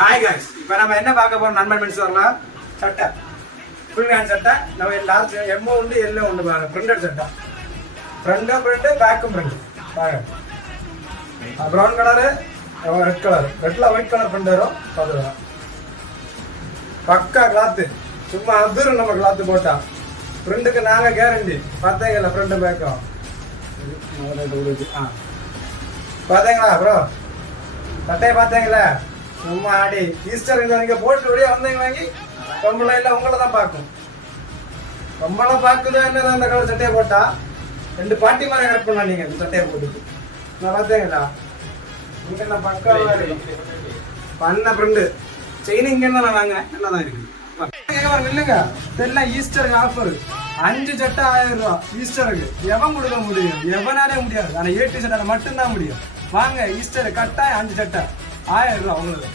hi guys இப்போ நம்ம என்ன பார்க்க போறோம் நண்பன் மென்ஸ் வரலாம் சட்டை ஃபுல் ஹேண்ட் சட்டை நம்ம லார்ஜ் எம் உண்டு எல் உண்டு பாருங்க பிரிண்டட் சட்டை ஃப்ரண்ட்டும் பிரிண்ட் பேக்கும் பிரிண்ட் பாருங்க ப்ரௌன் கலர் ரெட் கலர் ரெட்ல ஒயிட் கலர் பிரிண்ட் வரும் பாருங்க பக்கா கிளாத் சும்மா அதுரும் நம்ம கிளாத் போட்டா பிரிண்ட்க்கு நாங்க கேரண்டி பாத்தீங்களா ஃப்ரண்ட் பேக்கும் பாத்தீங்களா ப்ரோ சட்டையை பாத்தீங்களா சும்மா ஆடி ஈஸ்டர் நீங்க போட்டு வெளியே வந்தீங்க வாங்கி பொம்பளை இல்லை உங்களை தான் பார்க்கும் பொம்பளை பார்க்குது என்ன அந்த கலர் சட்டையை போட்டா ரெண்டு பாட்டி மாதிரி கரெக்ட் பண்ணா நீங்க இந்த சட்டையை போட்டுட்டு நான் பார்த்தீங்களா இங்க நான் பக்கம் பண்ண ஃப்ரெண்டு செயின் இங்க இருந்தா வாங்க என்னதான் இருக்கு இல்லைங்க இதெல்லாம் ஈஸ்டருக்கு ஆஃபர் 5 சட்டை 1000 ரூபா ஈஸ்டருக்கு எவன் கொடுக்க முடியும் எவனாலே முடியாது ஆனா ஏடி சட்டை மட்டும்தான் முடியும் வாங்க ஈஸ்டர் கட்டாயம் 5 சட்டை 1000 ரூபா உங்களுக்கு